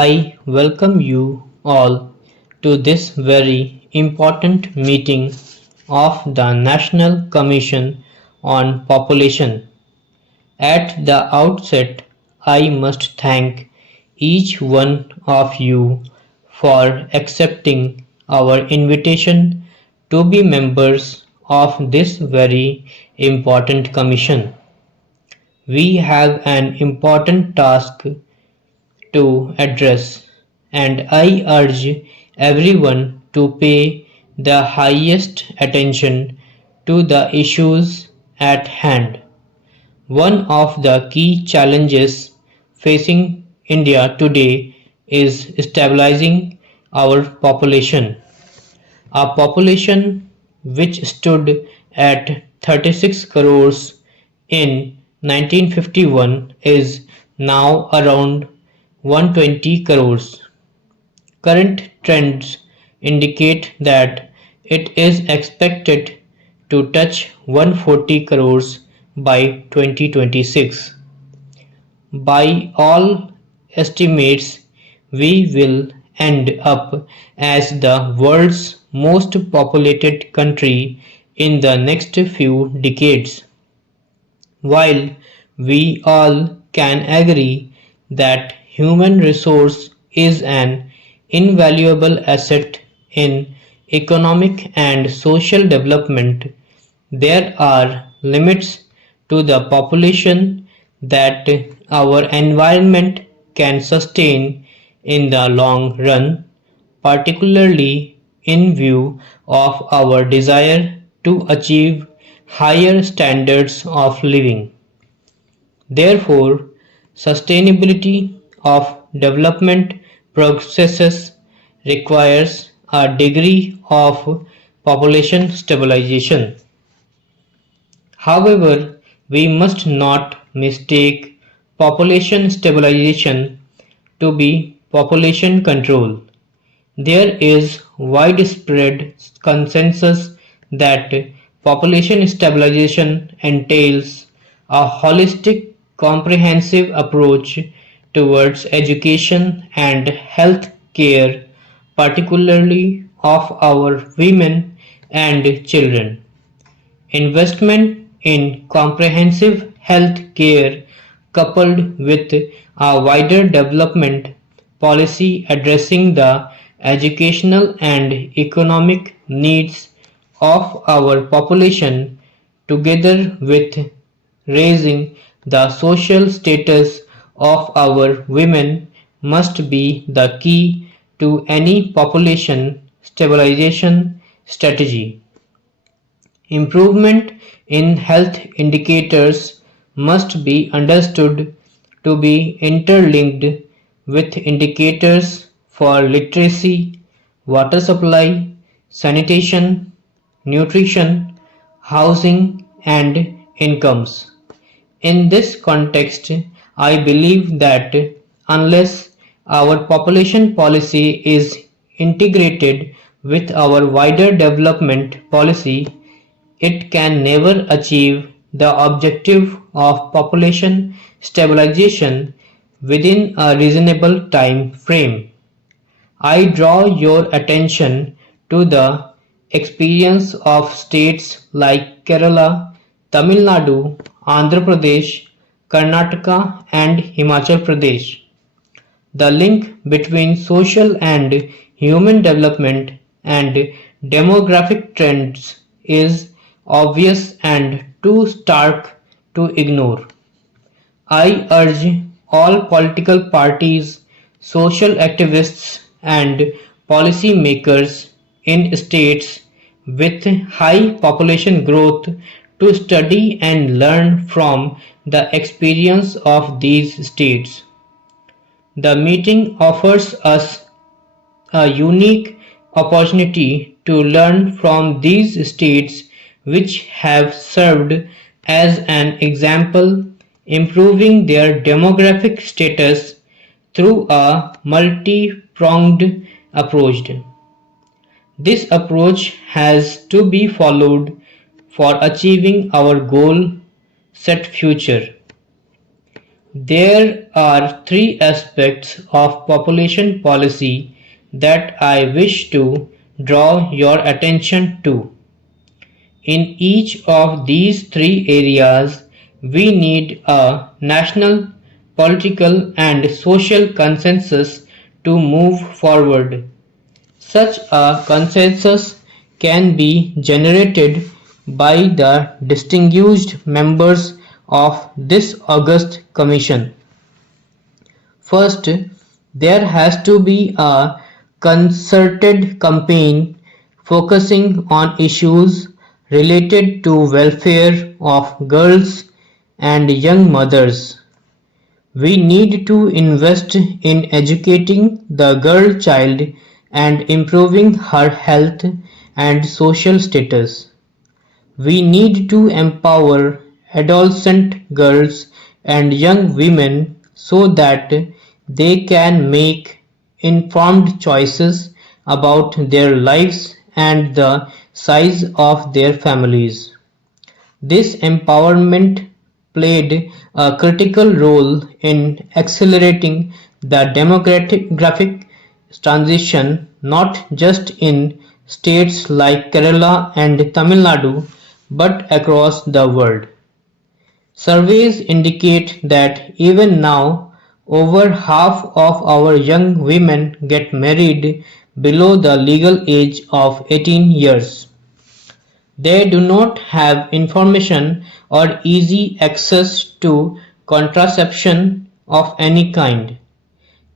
I welcome you all to this very important meeting of the National Commission on Population. At the outset, I must thank each one of you for accepting our invitation to be members of this very important commission. We have an important task to address, and I urge everyone to pay the highest attention to the issues at hand. One of the key challenges facing India today is stabilizing our population. A population which stood at 36 crores in 1951 is now around 120 crores. Current trends indicate that it is expected to touch 140 crores by 2026. By all estimates, we will end up as the world's most populated country in the next few decades. While we all can agree that human resource is an invaluable asset in economic and social development, there are limits to the population that our environment can sustain in the long run, particularly in view of our desire to achieve higher standards of living. Therefore, sustainability of development processes requires a degree of population stabilization. However, we must not mistake population stabilization to be population control. There is widespread consensus that population stabilization entails a holistic, comprehensive approach towards education and health care, particularly of our women and children. Investment in comprehensive health care coupled with a wider development policy addressing the educational and economic needs of our population together with raising the social status of our women must be the key to any population stabilization strategy. Improvement in health indicators must be understood to be interlinked with indicators for literacy, water supply, sanitation, nutrition, housing, and incomes. In this context, I believe that unless our population policy is integrated with our wider development policy, it can never achieve the objective of population stabilization within a reasonable time frame. I draw your attention to the experience of states like Kerala, Tamil Nadu, Andhra Pradesh, Karnataka, and Himachal Pradesh. The link between social and human development and demographic trends is obvious and too stark to ignore. I urge all political parties, social activists, and policy makers in states with high population growth to study and learn from the experience of these states. The meeting offers us a unique opportunity to learn from these states which have served as an example, improving their demographic status through a multi-pronged approach. This approach has to be followed for achieving our goal set future. There are three aspects of population policy that I wish to draw your attention to. In each of these three areas, we need a national, political, and social consensus to move forward. Such a consensus can be generated by the distinguished members of this august commission. First, there has to be a concerted campaign focusing on issues related to welfare of girls and young mothers. We need to invest in educating the girl child and improving her health and social status. We need to empower adolescent girls and young women so that they can make informed choices about their lives and the size of their families. This empowerment played a critical role in accelerating the demographic transition not just in states like Kerala and Tamil Nadu but across the world. Surveys indicate that even now, over half of our young women get married below the legal age of 18 years. They do not have information or easy access to contraception of any kind.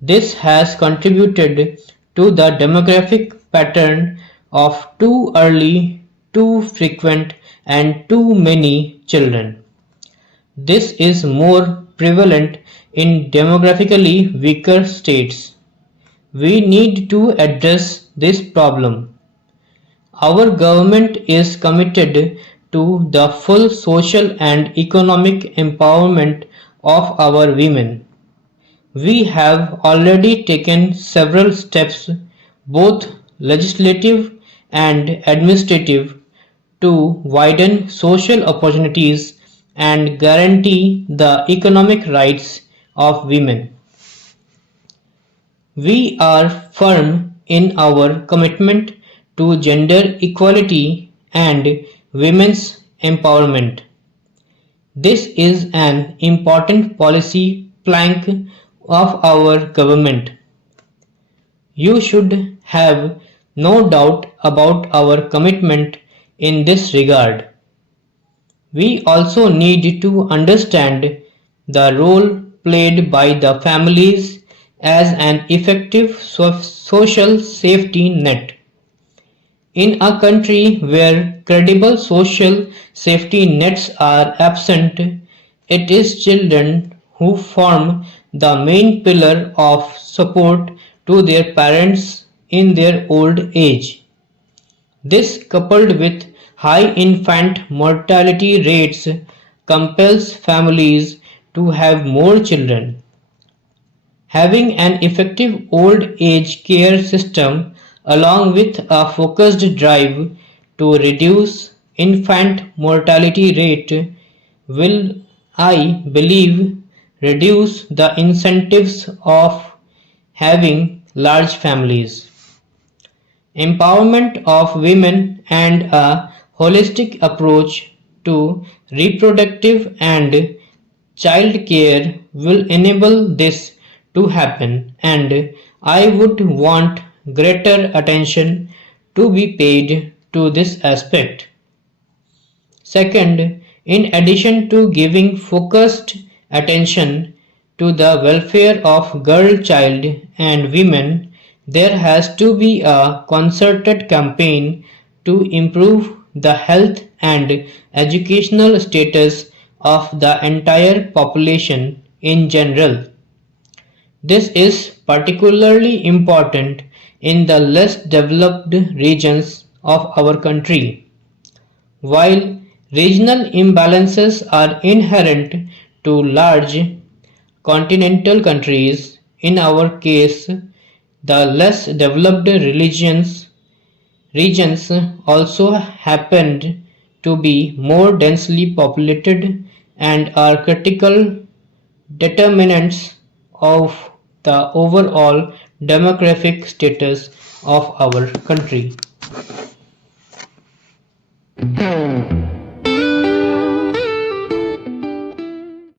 This has contributed to the demographic pattern of too early, too frequent, and too many children. This is more prevalent in demographically weaker states. We need to address this problem. Our government is committed to the full social and economic empowerment of our women. We have already taken several steps, both legislative and administrative, to widen social opportunities and guarantee the economic rights of women. We are firm in our commitment to gender equality and women's empowerment. This is an important policy plank of our government. You should have no doubt about our commitment in this regard. We also need to understand the role played by the families as an effective social safety net. In a country where credible social safety nets are absent, it is children who form the main pillar of support to their parents in their old age. This, coupled with high infant mortality rates, compels families to have more children. Having an effective old age care system along with a focused drive to reduce infant mortality rate will, I believe, reduce the incentives of having large families. Empowerment of women and a holistic approach to reproductive and child care will enable this to happen, and I would want greater attention to be paid to this aspect. Second, in addition to giving focused attention to the welfare of girl child and women, there has to be a concerted campaign to improve the health and educational status of the entire population in general. This is particularly important in the less developed regions of our country. While regional imbalances are inherent to large continental countries, in our case, the less developed regions also happened to be more densely populated and are critical determinants of the overall demographic status of our country.